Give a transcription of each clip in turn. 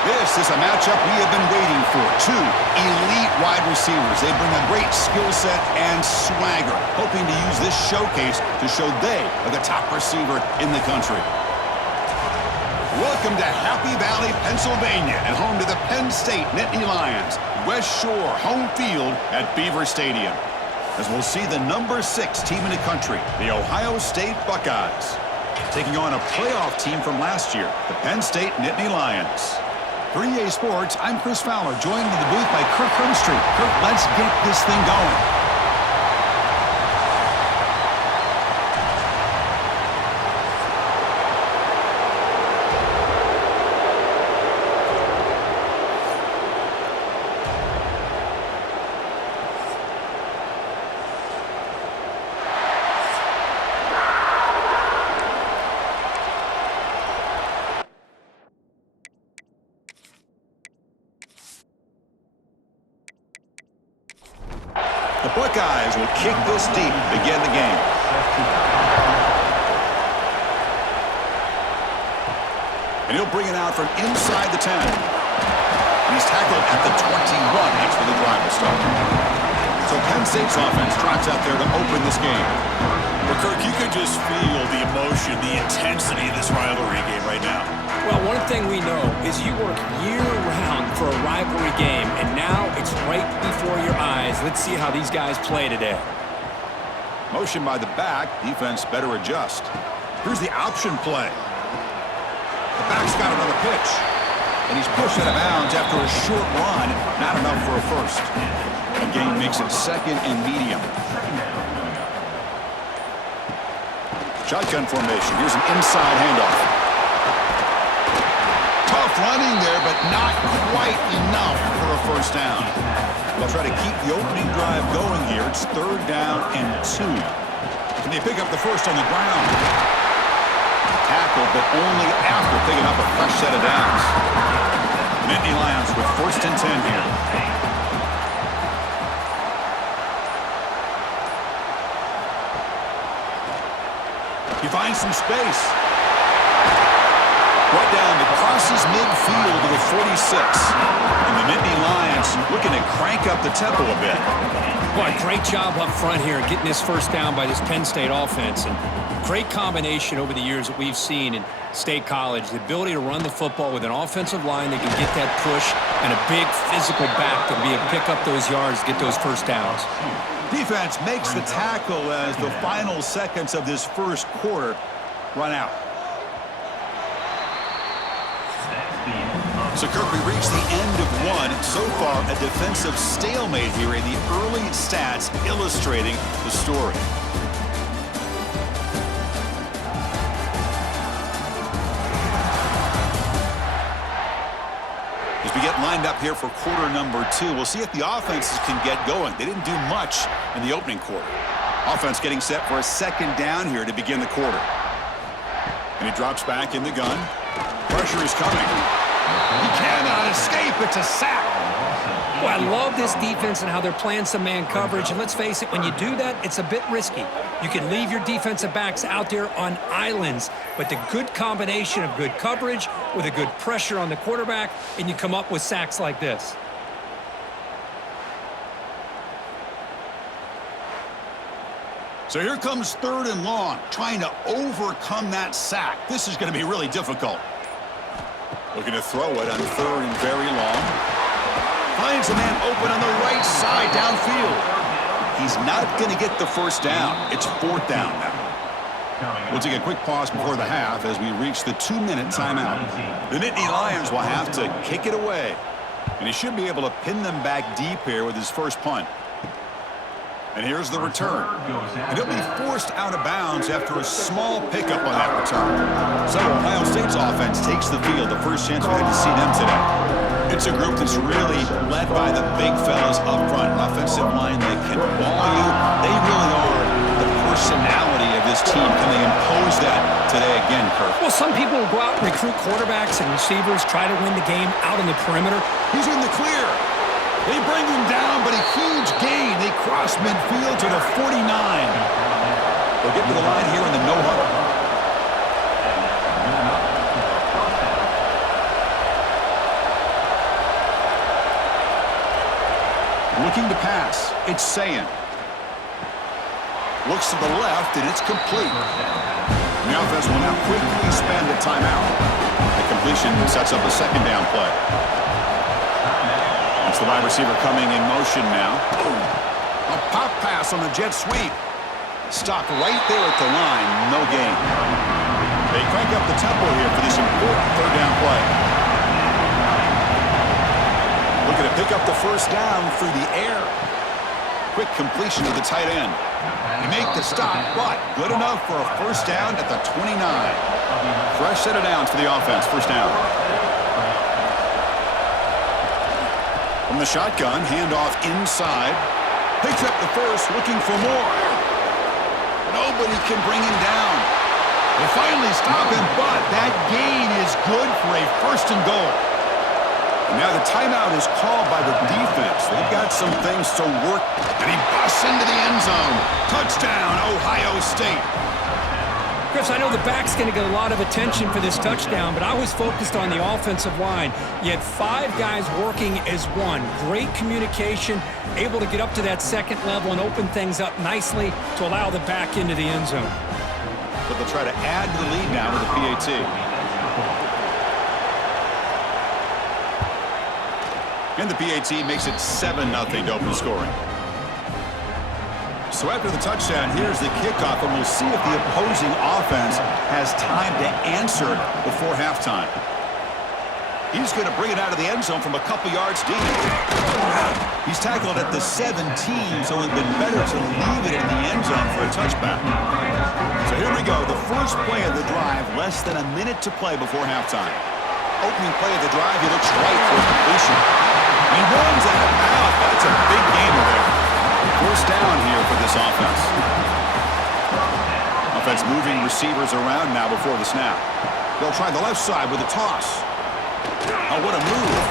This is a matchup we have been waiting for. Two elite wide receivers. They bring a great skill set and swagger, hoping to use this showcase to show they are the top receiver in the country. Welcome to Happy Valley, Pennsylvania, and home to the Penn State Nittany Lions. West Shore home field at Beaver Stadium. As we'll see the number 6 team in the country, the Ohio State Buckeyes, taking on a playoff team from last year, the Penn State Nittany Lions. For EA Sports, I'm Chris Fowler, joined in the booth by Kirk Herbstreit. Kirk, let's get this thing going. The Buckeyes will kick this deep to begin the game. And he'll bring it out from inside the 10. And he's tackled at the 21. That's where the drive will start. So Penn State's offense trots out there to open this game. Well, Kirk, you can just feel the emotion, the intensity of this rivalry game right now. Well, one thing we know is you work year-round for a rivalry game, and now it's right before your eyes. Let's see how these guys play today. Motion by the back. Defense better adjust. Here's the option play. The back's got another pitch. And he's pushed out of bounds after a short run. Not enough for a first. The game makes it second and medium. Shotgun formation. Here's an inside handoff. Tough running there, but not quite enough for a first down. They'll try to keep the opening drive going here. It's 3rd down and 2. Can they pick up the first on the ground? Tackle, but only after picking up a fresh set of downs. Nittany Lions with 1st and 10 here. He finds some space. Right down to crosses midfield to the 46. And the Nittany Lions looking to crank up the tempo a bit. Boy, great job up front here getting this first down by this Penn State offense. And great combination over the years that we've seen in State College. The ability to run the football with an offensive line that can get that push and a big physical back to be able to pick up those yards, get those first downs. Defense makes the tackle as the final seconds of this first quarter run out. So, Kirk, we reached the end of one. So far, a defensive stalemate here in the early stats illustrating the story. As we get lined up here for quarter number 2, we'll see if the offenses can get going. They didn't do much in the opening quarter. Offense getting set for a 2nd down here to begin the quarter. And he drops back in the gun. Pressure is coming. He cannot escape. It's a sack. Well, I love this defense and how they're playing some man coverage. And let's face it, when you do that, it's a bit risky. You can leave your defensive backs out there on islands, but the good combination of good coverage with a good pressure on the quarterback, and you come up with sacks like this. So here comes 3rd and long, trying to overcome that sack. This is going to be really difficult. Looking to throw it on 3rd and very long. Finds a man open on the right side downfield. He's not going to get the first down. It's 4th down now. We'll take a quick pause before the half as we reach the 2-minute timeout. The Nittany Lions will have to kick it away. And he should be able to pin them back deep here with his first punt. And here's the return. And he'll be forced out of bounds after a small pickup on that return. So Ohio State's offense takes the field. The first chance we had to see them today. It's a group that's really led by the big fellas up front. An offensive line that can ball you. They really are the personality of this team. Can they impose that today again, Kirk? Well, some people will go out and recruit quarterbacks and receivers, try to win the game out in the perimeter. He's in the clear. They bring him down, but a huge gain. They cross midfield to the 49. They'll get to the line here in the no-huddle. Looking to pass. It's Sayin. Looks to the left, and it's complete. The offense will now quickly spend a timeout. The completion sets up a second down play. That's the wide receiver coming in motion now. A pop pass on the jet sweep. Stopped right there at the line. No gain. They crank up the tempo here for this important third down play. Looking to pick up the first down through the air. Quick completion to the tight end. They make the stop, but good enough for a first down at the 29. Fresh set of downs for the offense. First down. From the shotgun, handoff inside. Picks up the first, looking for more. Nobody can bring him down. They finally stop him, but that gain is good for a first and goal. And now the timeout is called by the defense. They've got some things to work. And he busts into the end zone. Touchdown, Ohio State. Chris, I know the back's going to get a lot of attention for this touchdown, but I was focused on the offensive line. You had 5 guys working as one. Great communication, able to get up to that second level and open things up nicely to allow the back into the end zone. But they'll try to add to the lead now with the PAT. And the PAT makes it 7-0 to open scoring. So after the touchdown, here's the kickoff, and we'll see if the opposing offense has time to answer before halftime. He's going to bring it out of the end zone from a couple yards deep. He's tackled at the 17, so it would have been better to leave it in the end zone for a touchback. So here we go, the first play of the drive, less than a minute to play before halftime. Opening play of the drive, he looks right for completion. He runs out of bounds. That's a big gainer there. First down here for this offense. Offense moving receivers around now before the snap. They'll try the left side with a toss. Oh, what a move.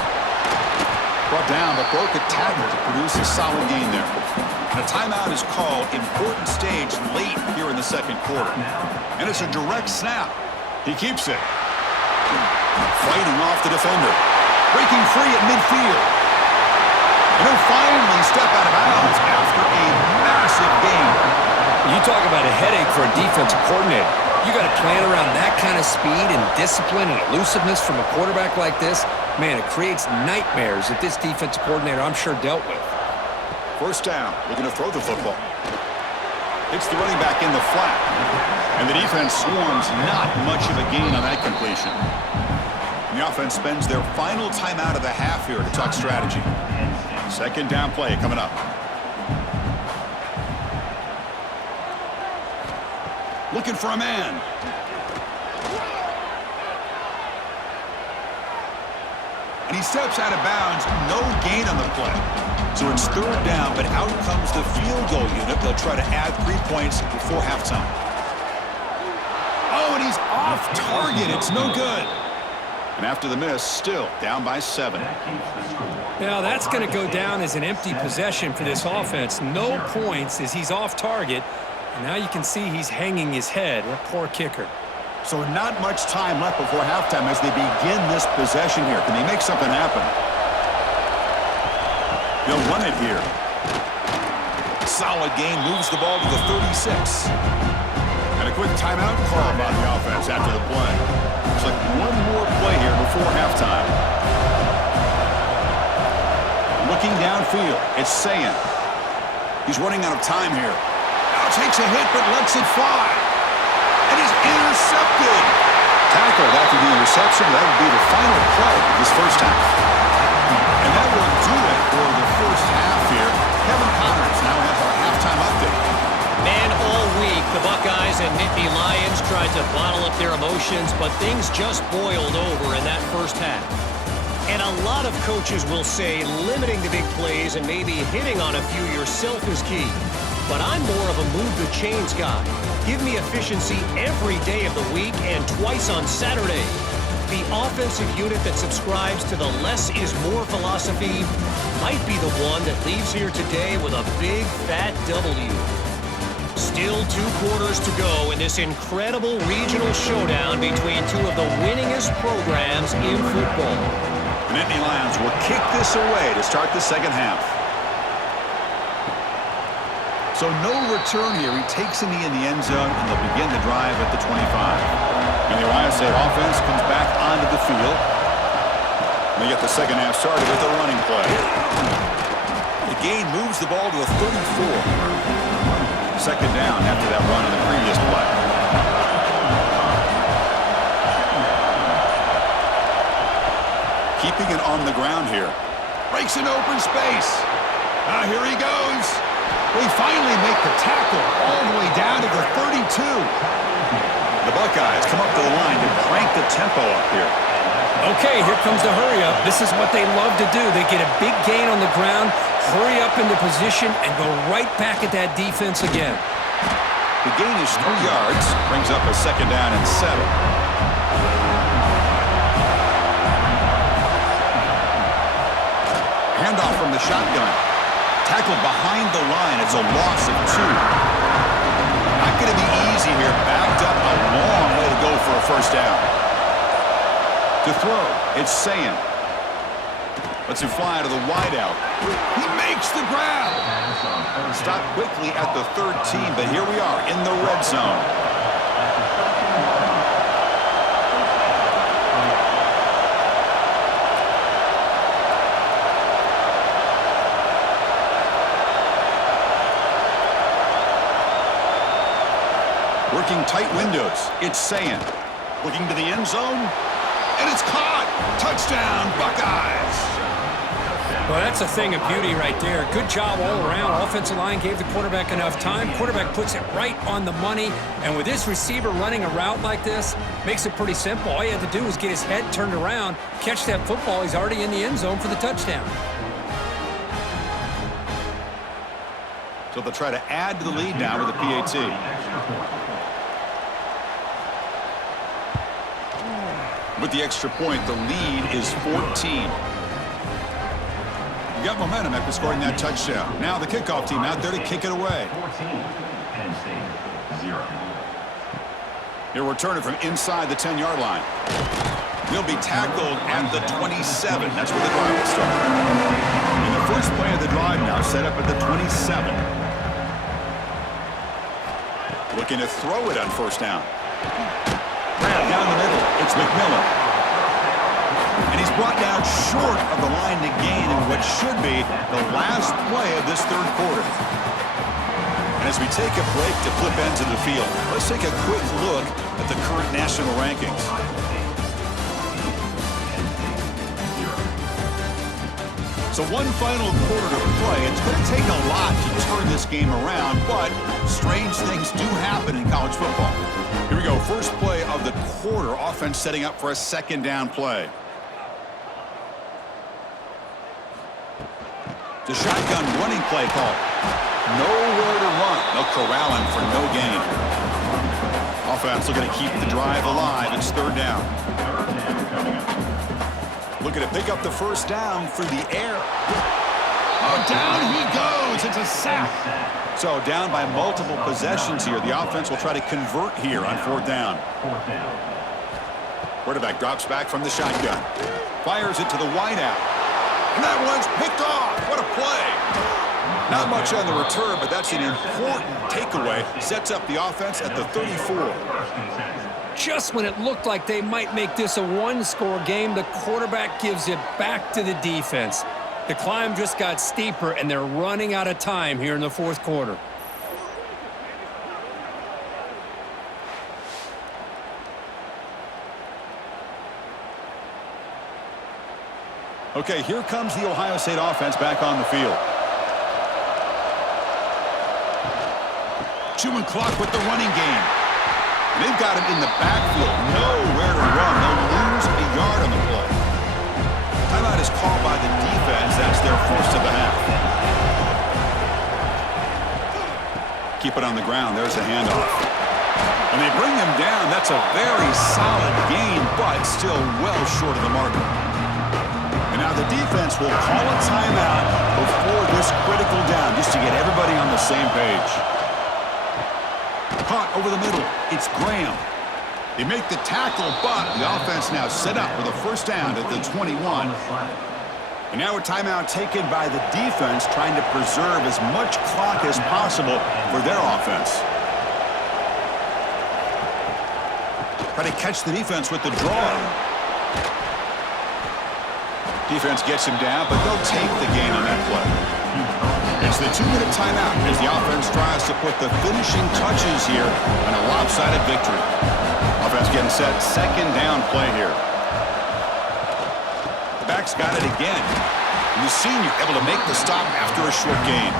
Brought down, but broke a tackle to produce a solid gain there. And a timeout is called. Important stage late here in the second quarter. And it's a direct snap. He keeps it. Fighting off the defender. Breaking free at midfield. And he'll finally step out of bounds after a massive gain. You talk about a headache for a defensive coordinator. You got to plan around that kind of speed and discipline and elusiveness from a quarterback like this. Man, it creates nightmares that this defensive coordinator, I'm sure, dealt with. First down, looking to throw the football. It's the running back in the flat. And the defense swarms, not much of a gain on that completion. And the offense spends their final timeout of the half here to talk strategy. Second down play coming up. Looking for a man. And he steps out of bounds. No gain on the play. So it's third down, but out comes the field goal unit. They'll try to add 3 points before halftime. Oh, and he's off target. It's no good. And after the miss, still down by 7. Now that's going to go down as an empty possession for this offense. No points as he's off target. And now you can see he's hanging his head. What poor kicker. So not much time left before halftime as they begin this possession here. Can they make something happen? They'll run it here. Solid gain, moves the ball to the 36. And a quick timeout call by the offense after the play. Looks like one more play here before halftime. Looking downfield, it's Sayin. He's running out of time here. Now takes a hit but lets it fly. And he's intercepted. Tackled after the interception. That would be the final play of this first half. And that will do it for the first half here. Kevin Connors now has our halftime update. Man, all week, the Buckeyes and Nittany Lions tried to bottle up their emotions, but things just boiled over in that first half. And a lot of coaches will say limiting the big plays and maybe hitting on a few yourself is key. But I'm more of a move-the-chains guy. Give me efficiency every day of the week and twice on Saturday. The offensive unit that subscribes to the less is more philosophy might be the one that leaves here today with a big, fat W. Still 2 quarters to go in this incredible regional showdown between 2 of the winningest programs in football. The Nittany Lions will kick this away to start the second half. So no return here. He takes a knee in the end zone, and they'll begin the drive at the 25. And the Ohio State offense comes back onto the field. And they get the second half started with a running play. The gain moves the ball to the 34. Second down after that run in the previous play. Keeping it on the ground here. Breaks an open space. Here he goes. They finally make the tackle all the way down to the 32. The Buckeyes come up to the line to crank the tempo up here. Okay, here comes the hurry up. This is what they love to do. They get a big gain on the ground, hurry up into position, and go right back at that defense again. The gain is 3 yards, brings up a second down and 7. Handoff from the shotgun. Tackled behind the line. It's a loss of 2. Not going to be easy here. Backed up a long way to go for a first down. To throw, it's Sayin. Lets him fly to the wideout. He makes the grab. Stopped quickly at the 13, but here we are in the red zone. Working tight windows. It's Sayin. Looking to the end zone. And it's caught. Touchdown, Buckeyes. Well, that's a thing of beauty right there. Good job all around. Offensive line gave the quarterback enough time. Quarterback puts it right on the money. And with this receiver running a route like this, makes it pretty simple. All you have to do is get his head turned around, catch that football. He's already in the end zone for the touchdown. So they'll try to add to the lead now with a PAT. With the extra point, the lead is 14. You got momentum after scoring that touchdown. Now the kickoff team out there to kick it away. 14, Penn State, 0. He'll return it from inside the 10-yard line. He'll be tackled at the 27. That's where the drive will start. And the first play of the drive now set up at the 27. Looking to throw it on first down. Down the middle, it's McMillan. And he's brought down short of the line to gain in what should be the last play of this third quarter. And as we take a break to flip ends of the field, let's take a quick look at the current national rankings. So one final quarter to play. It's going to take a lot to turn this game around, but strange things do happen in college football. Here we go. First play of the quarter. Offense setting up for a second down play. The shotgun running play call. Nowhere to run. They'll corral him for no gain. Offense looking to keep the drive alive. It's third down. Looking to pick up the first down through the air. Oh, down he goes. It's a sack. So down by multiple possessions here. The offense will try to convert here on fourth down. Quarterback drops back from the shotgun. Fires it to the wideout. And that one's picked off. What a play. Not much on the return, but that's an important takeaway. Sets up the offense at the 34. Just when it looked like they might make this a one-score game, the quarterback gives it back to the defense. The climb just got steeper, and they're running out of time here in the fourth quarter. Okay, here comes the Ohio State offense back on the field. Chewing clock with the running game. They've got him in the backfield. Nowhere to run. They'll lose a yard on the play. Timeout is called by the defense. That's their first of the half. Keep it on the ground. There's the handoff. And they bring him down. That's a very solid gain, but still well short of the marker. And now the defense will call a timeout before this critical down, just to get everybody on the same page. Caught over the middle. It's Graham. They make the tackle, but the offense now set up with a first down at the 21. And now a timeout taken by the defense, trying to preserve as much clock as possible for their offense. Try to catch the defense with the draw. Defense gets him down, but they'll take the gain on that play. It's the 2-minute timeout as the offense tries to put the finishing touches here on a lopsided victory. Offense getting set, second down play here. The back's got it again. And the senior able to make the stop after a short gain.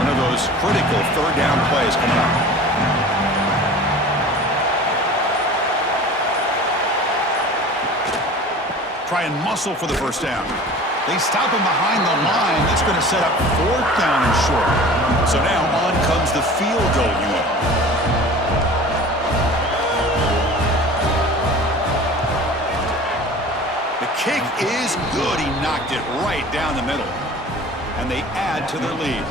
One of those critical third down plays coming up. Try and muscle for the first down. They stop him behind the line. That's going to set up fourth down and short. So now on comes the field goal unit. The kick is good. He knocked it right down the middle. And they add to their lead.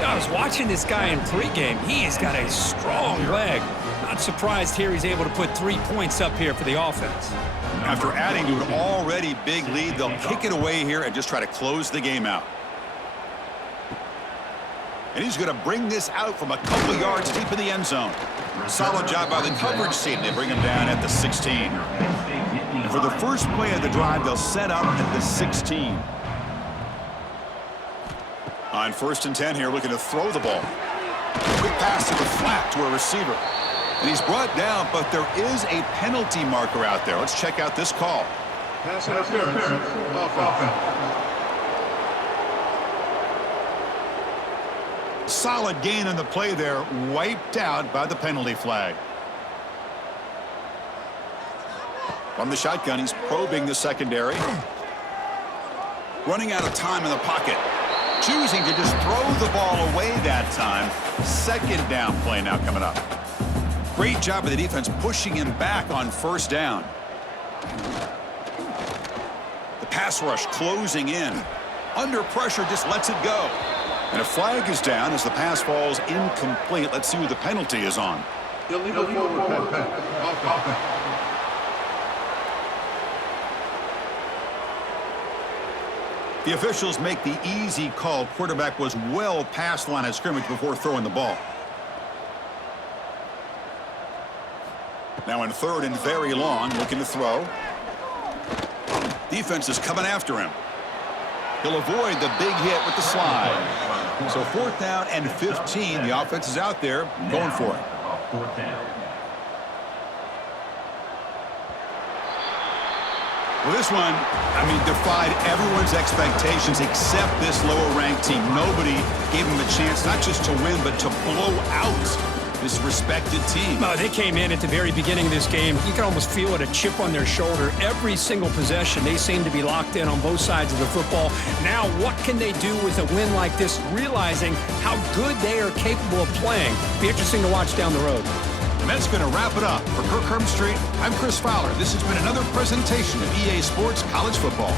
I was watching this guy in pregame. He has got a strong leg. Not surprised here he's able to put 3 points up here for the offense. After adding to an already big lead, they'll kick it away here and just try to close the game out. And he's going to bring this out from a couple yards deep in the end zone. Solid job by the coverage team. They bring him down at the 16. And for the first play of the drive, they'll set up at the 16. On 1st and 10 here, looking to throw the ball. Quick pass to the flat to a receiver. And he's brought down, but there is a penalty marker out there. Let's check out this call. Pass interference. Solid gain on the play there, wiped out by the penalty flag. From the shotgun, he's probing the secondary. Running out of time in the pocket. Choosing to just throw the ball away that time. Second down play now coming up. Great job of the defense pushing him back on first down. The pass rush closing in. Under pressure, just lets it go. And a flag is down as the pass falls incomplete. Let's see who the penalty is on. Illegal forward, Penn. Offense. The officials make the easy call. Quarterback was well past the line of scrimmage before throwing the ball. Now in 3rd and very long, looking to throw. Defense is coming after him. He'll avoid the big hit with the slide. So 4th down and 15. The offense is out there going for it. 4th down. Well, this one, defied everyone's expectations except this lower-ranked team. Nobody gave them a chance not just to win, but to blow out this respected team. No, they came in at the very beginning of this game. You can almost feel it, a chip on their shoulder. Every single possession, they seem to be locked in on both sides of the football. Now, what can they do with a win like this, realizing how good they are capable of playing? Be interesting to watch down the road. And that's going to wrap it up. For Kirk Street, I'm Chris Fowler. This has been another presentation of EA Sports College Football.